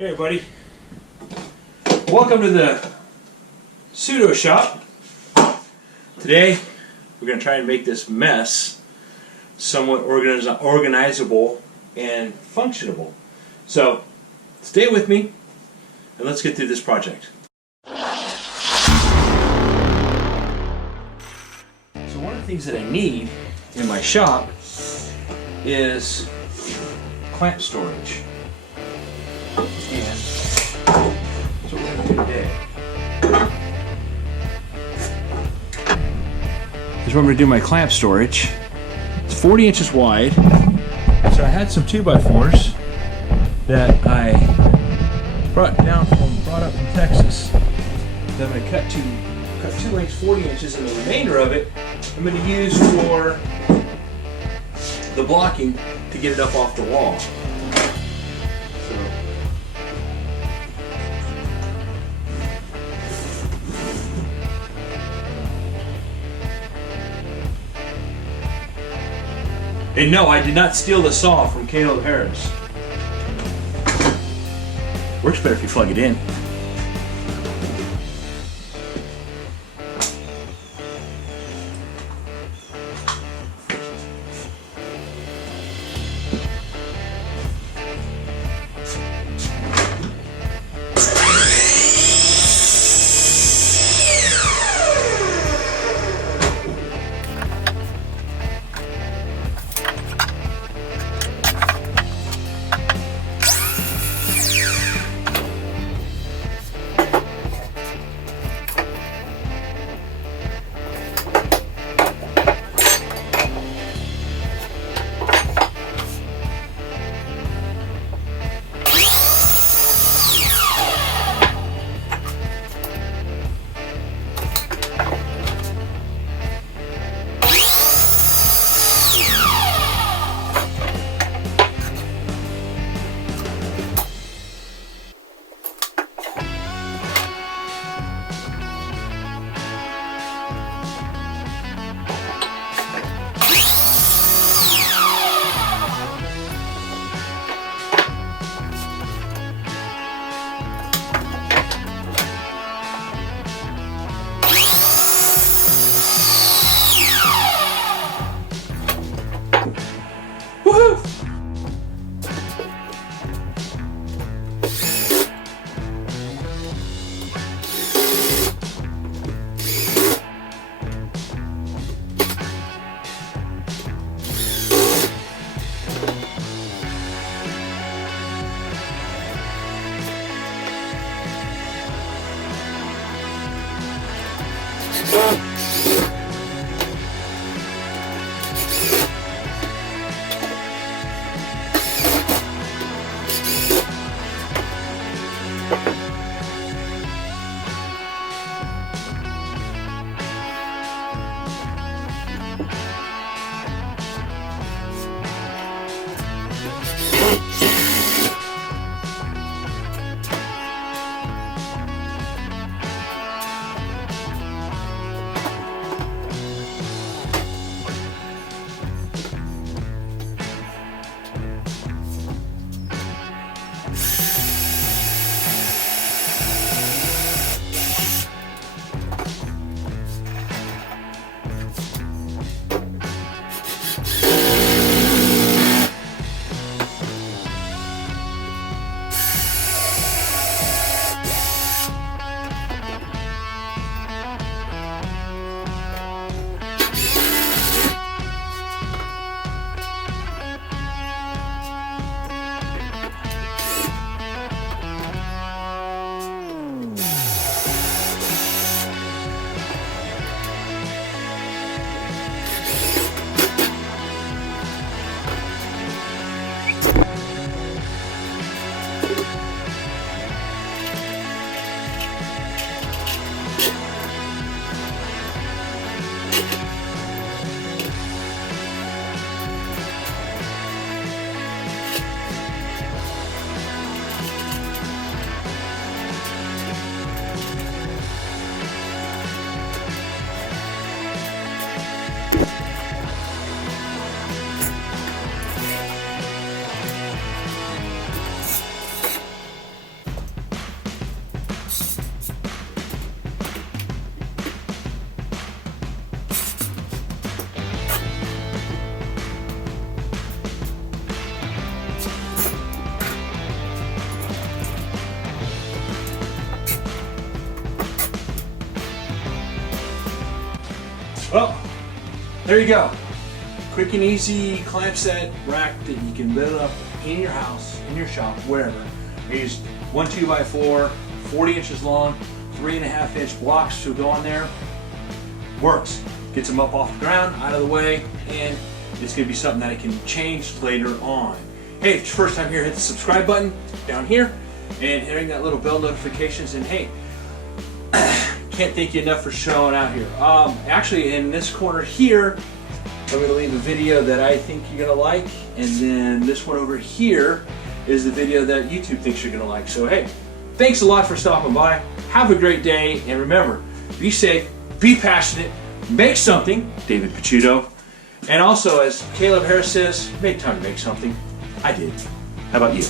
Hey everybody, welcome to the pseudo shop. Today we're going to try and make this mess somewhat organizable and functionable. So stay with me and let's get through this project. So one of the things that I need in my shop is clamp storage. And that's what we're going to do today. This is where I'm going to do my clamp storage. It's 40 inches wide. So I had some 2x4s that I brought up from Texas. That I'm going to cut 2 lengths 40 inches, and the remainder of it I'm going to use for the blocking to get it up off the wall. And no, I did not steal the saw from Caleb Harris. Works better if you plug it in. Well, there you go. Quick and easy clamp set rack that you can build up in your house, in your shop, wherever. I used one 2x4, 40 inches long, 3.5 inch blocks to go on there. Works. Gets them up off the ground, out of the way, and it's going to be something that I can change later on. Hey, if it's your first time here, hit the subscribe button down here and hitting that little bell notifications. And hey, can't thank you enough for showing out here. Actually, in this corner here, I'm going to leave a video that I think you're going to like, and then this one over here is the video that YouTube thinks you're going to like. So hey, thanks a lot for stopping by. Have a great day, and remember, be safe, be passionate, make something, David Pseudo. And also, as Caleb Harris says, make time to make something. I did. How about you?